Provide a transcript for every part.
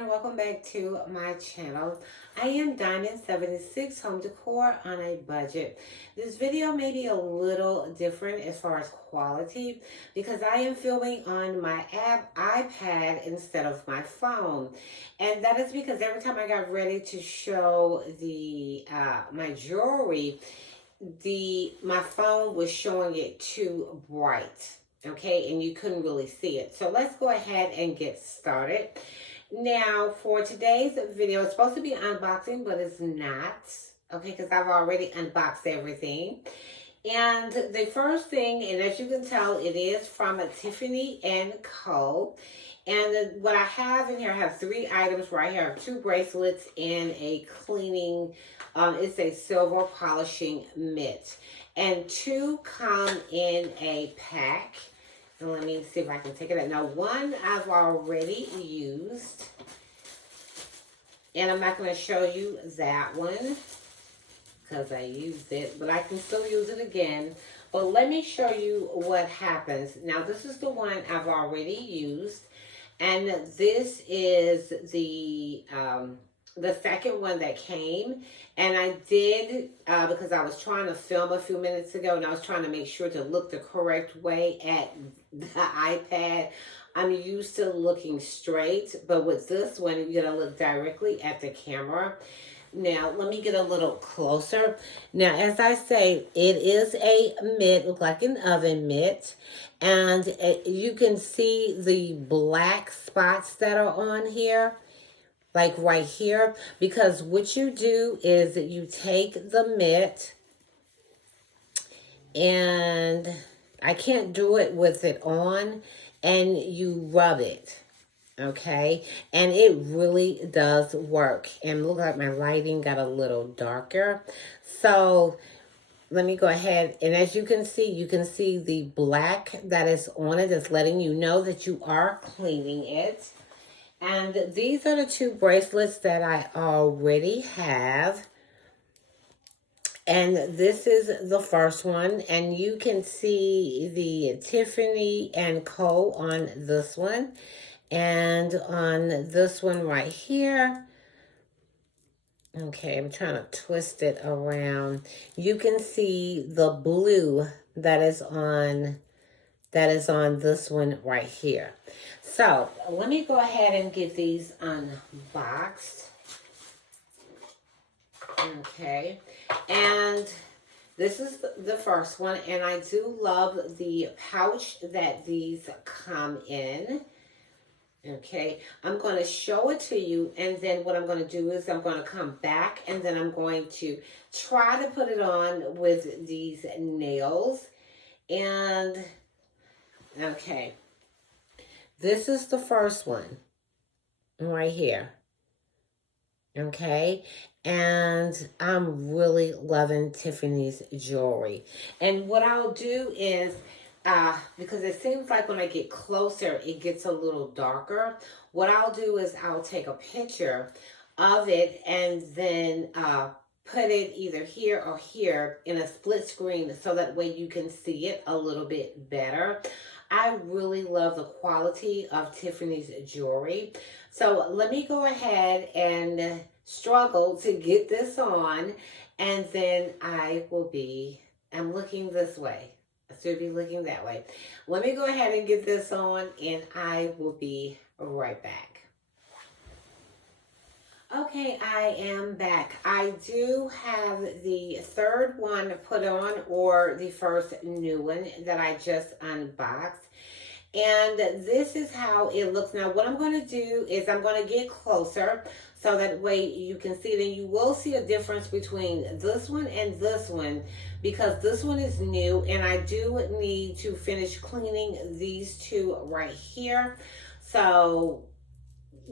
and welcome back to my channel. I am Diamond76 Home Decor on a budget. This video may be a little different as far as quality because I am filming on my iPad instead of my phone. And that is because every time I got ready to show the my jewelry, my phone was showing it too bright. Okay, and you couldn't really see it. So let's go ahead and get started. Now, for today's video, it's supposed to be unboxing, but it's not. Okay, because I've already unboxed everything. And the first thing, and as you can tell, it is from Tiffany and Co. And what I have in here, I have 3 items right here. I have 2 bracelets and a cleaning, it's a silver polishing mitt. And 2 come in a pack. And let me see if I can take it out. Now, one I've already used. And I'm not going to show you that one because I used it. But I can still use it again. But let me show you what happens. Now, this is the one I've already used. And this is the second one that came. And I did, because I was trying to film a few minutes ago, and I was trying to make sure to look the correct way at the iPad. I'm used to looking straight, but with this one, you're going to look directly at the camera. Now, let me get a little closer. Now, as I say, it is a mitt, look like an oven mitt. And you can see the black spots that are on here. Like right here, because what you do is that you take the mitt, and I can't do it with it on, and you rub it, okay? And it really does work. And look like my lighting got a little darker. So let me go ahead, and as you can see the black that is on it that's letting you know that you are cleaning it. And these are the 2 bracelets that I already have. And this is the first one. And you can see the Tiffany and Co. on this one. And on this one right here. Okay, I'm trying to twist it around. You can see the blue that is on this one right here. So let me go ahead and get these unboxed. Okay, and this is the first one, and I do love the pouch that these come in. Okay, I'm going to show it to you, and then what I'm going to do is I'm going to come back, and then I'm going to try to put it on with these nails. And okay, this is the first one right here. Okay, and I'm really loving Tiffany's jewelry. And what I'll do is, because it seems like when I get closer, it gets a little darker. What I'll do is I'll take a picture of it and then put it either here or here in a split screen so that way you can see it a little bit better. I really love the quality of Tiffany's jewelry. So let me go ahead and struggle to get this on, and then I'm looking this way. I should be looking that way. Let me go ahead and get this on, and I will be right back. Okay, I am back. I do have the third one put on, or the first new one that I just unboxed. And this is how it looks. Now, what I'm going to do is I'm going to get closer so that way you can see it. And you will see a difference between this one and this one, because this one is new. And I do need to finish cleaning these 2 right here. So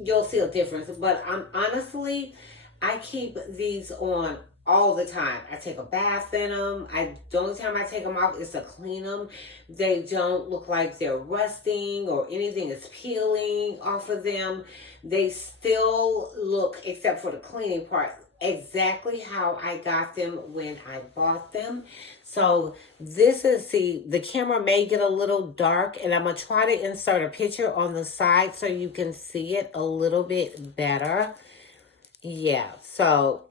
you'll see a difference. But honestly, I keep these on all the time. I take a bath in them. The only time I take them off is to clean them. They don't look like they're rusting or anything is peeling off of them. They still look, except for the cleaning part, exactly how I got them when I bought them. So this is, see, the camera may get a little dark, and I'm going to try to insert a picture on the side so you can see it a little bit better. Yeah, so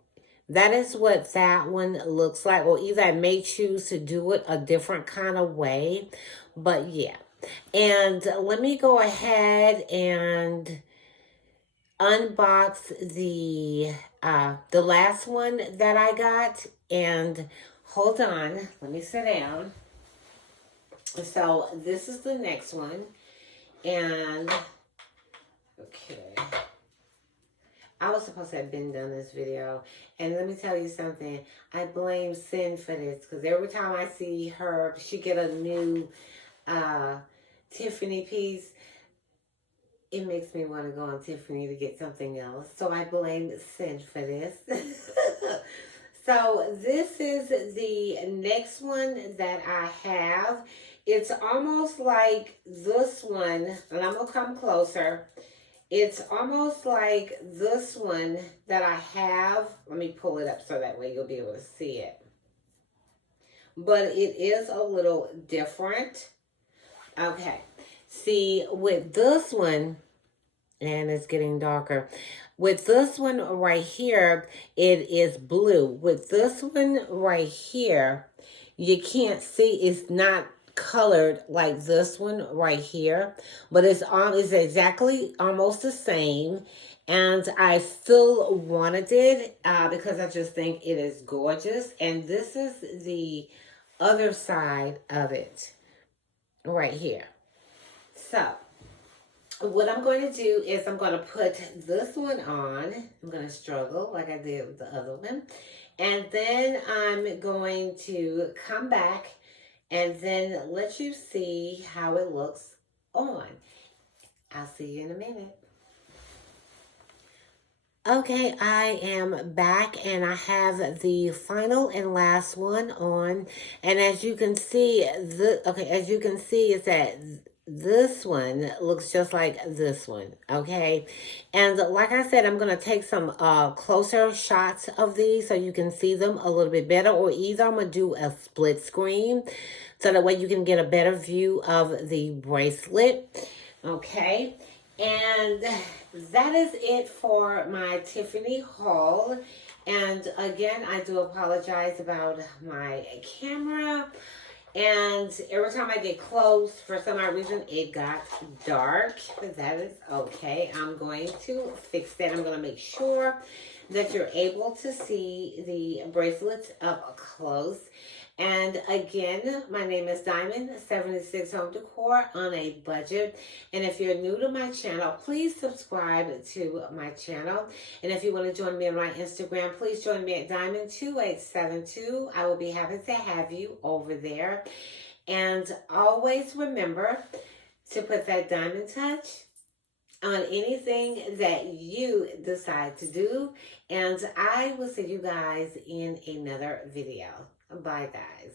that is what that one looks like. Or either I may choose to do it a different kind of way. But yeah. And let me go ahead and unbox the last one that I got. And hold on, let me sit down. So this is the next one. And okay, I was supposed to have been done this video. And let me tell you something. I blame Sin for this. Because every time I see her, she get a new Tiffany piece. It makes me want to go on Tiffany to get something else. So I blame Sin for this. So this is the next one that I have. It's almost like this one. And I'm going to come closer. It's almost like this one that I have. Let me pull it up so that way you'll be able to see it. But it is a little different. Okay. See, with this one, and it's getting darker. With this one right here, it is blue. With this one right here, you can't see, it's not colored like this one right here, but it's exactly almost the same. And I still wanted it because I just think it is gorgeous. And this is the other side of it right here. So what I'm going to do is I'm going to put this one on. I'm going to struggle like I did with the other one. And then I'm going to come back and then let you see how it looks on. I'll see you in a minute. Okay, I am back and I have the final and last one on. And as you can see, as you can see, is that this one looks just like this one, okay? And like I said, I'm going to take some closer shots of these so you can see them a little bit better, or either I'm going to do a split screen so that way you can get a better view of the bracelet, okay? And that is it for my Tiffany haul. And again, I do apologize about my camera. And every time I get close, for some odd reason, it got dark. But that is okay. I'm going to fix that. I'm going to make sure that you're able to see the bracelets up close. And again, my name is Diamond 76 Home Decor on a budget. And if you're new to my channel, please subscribe to my channel. And if you want to join me on my Instagram, please join me at Diamond2872. I will be happy to have you over there. And always remember to put that diamond touch on anything that you decide to do. And I will see you guys in another video. Bye, guys.